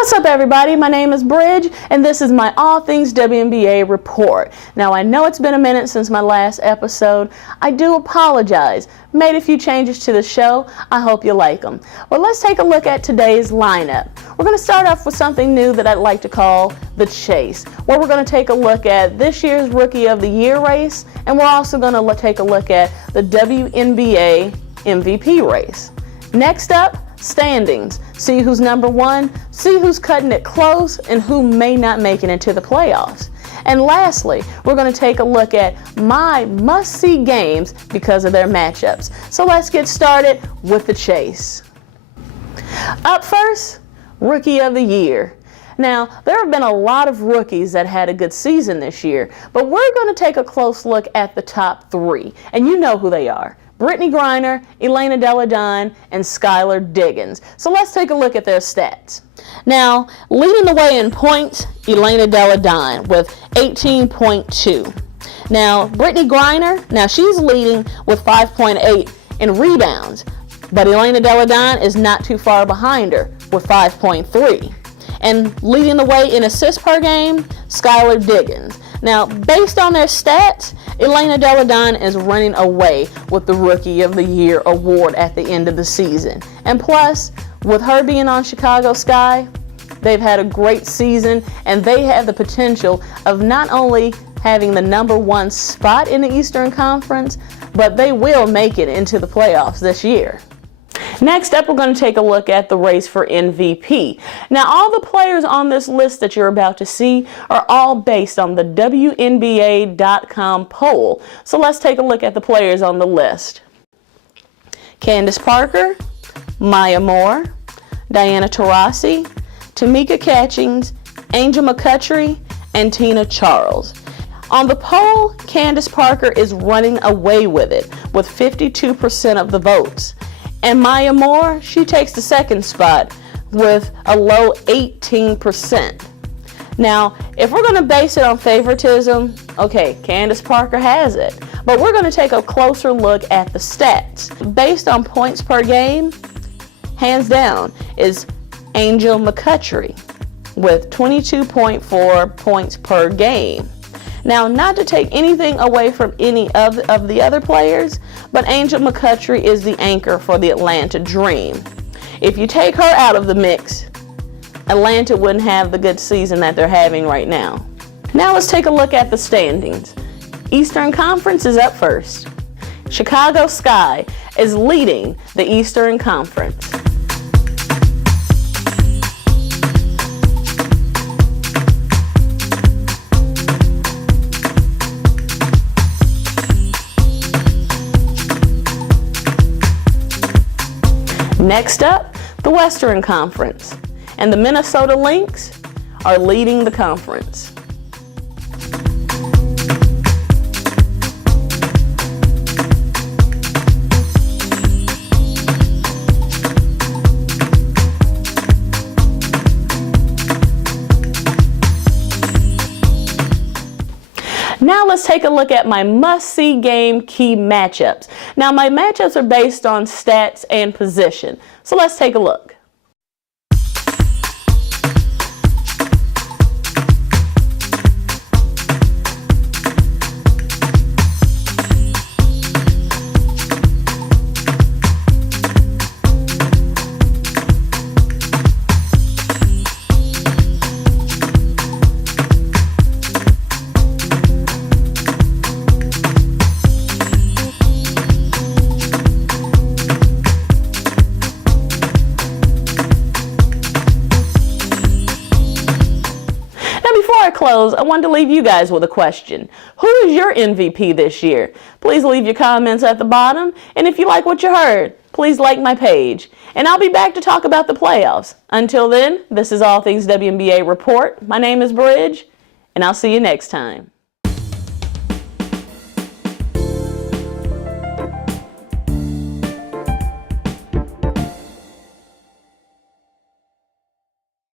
What's up, everybody? My name is Bridge, and this is my All Things WNBA report. Now, I know it's been a minute since my last episode. I do apologize. Made a few changes to the show. I hope you like them. Well, let's take a look at today's lineup. We're going to start off with something new that I'd like to call the Chase, where we're going to take a look at this year's Rookie of the Year race, and we're also going to take a look at the WNBA MVP race. Next up, standings. See who's number one, see who's cutting it close, and who may not make it into the playoffs. And lastly, we're going to take a look at my must-see games because of their matchups. So let's get started with the Chase. Up first, Rookie of the Year. Now, there have been a lot of rookies that had a good season this year, but we're going to take a close look at the top three, and you know who they are. Brittney Griner, Elena Delle Donne, and Skylar Diggins. So let's take a look at their stats. Now, leading the way in points, Elena Delle Donne with 18.2. Now, Brittney Griner, now she's leading with 5.8 in rebounds, but Elena Delle Donne is not too far behind her with 5.3. And leading the way in assists per game, Skylar Diggins. Now, based on their stats, Elena Delle Donne is running away with the Rookie of the Year award at the end of the season. And plus, with her being on Chicago Sky, they've had a great season, and they have the potential of not only having the #1 spot in the Eastern Conference, but they will make it into the playoffs this year. Next up, we're going to take a look at the race for MVP. Now, all the players on this list that you're about to see are all based on the WNBA.com poll. So let's take a look at the players on the list. Candace Parker, Maya Moore, Diana Taurasi, Tamika Catchings, Angel McCutchery, and Tina Charles. On the poll, Candace Parker is running away with it with 52% of the votes. And Maya Moore, she takes the second spot with a low 18%. Now, if we're going to base it on favoritism, okay, Candace Parker has it. But we're going to take a closer look at the stats. Based on points per game, hands down, is Angel McCutchery with 22.4 points per game. Now, not to take anything away from any of the other players, but Angel McCutchery is the anchor for the Atlanta Dream. If you take her out of the mix, Atlanta wouldn't have the good season that they're having right now. Now let's take a look at the standings. Eastern Conference is up first. Chicago Sky is leading the Eastern Conference. Next up, the Western Conference, and the Minnesota Lynx are leading the conference. Now let's take a look at my must-see game key matchups. Now my matchups are based on stats and position. So let's take a look. Close, I wanted to leave you guys with a question. Who is your MVP this year? Please leave your comments at the bottom, and if you like what you heard, please like my page. And I'll be back to talk about the playoffs. Until then, this is All Things WNBA Report. My name is Bridge, and I'll see you next time.